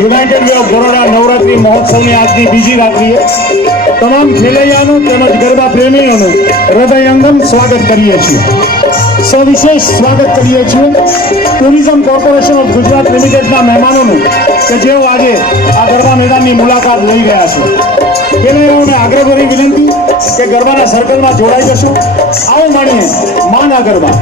United way of Baroda Navratri મહોત્સવની આજની બીજી રાત્રિએ તમામ ખેલૈયાનું તેમજ ગરબા પ્રેમીઓનું હૃદયંગમ સ્વાગત કરીએ છીએ। સવિશેષ સ્વાગત કરીએ છીએ ટુરિઝમ કોર્પોરેશન ઓફ ગુજરાત લિમિટેડના મહેમાનોનું કે જેઓ આજે આ ગરબા મેદાનની મુલાકાત લઈ રહ્યા છે। ખેલૈયાઓને આગ્રહભરી વિનંતી કે ગરબાના સર્કલમાં જોડાઈ જશો। આવો માણીએ માના ગરબા।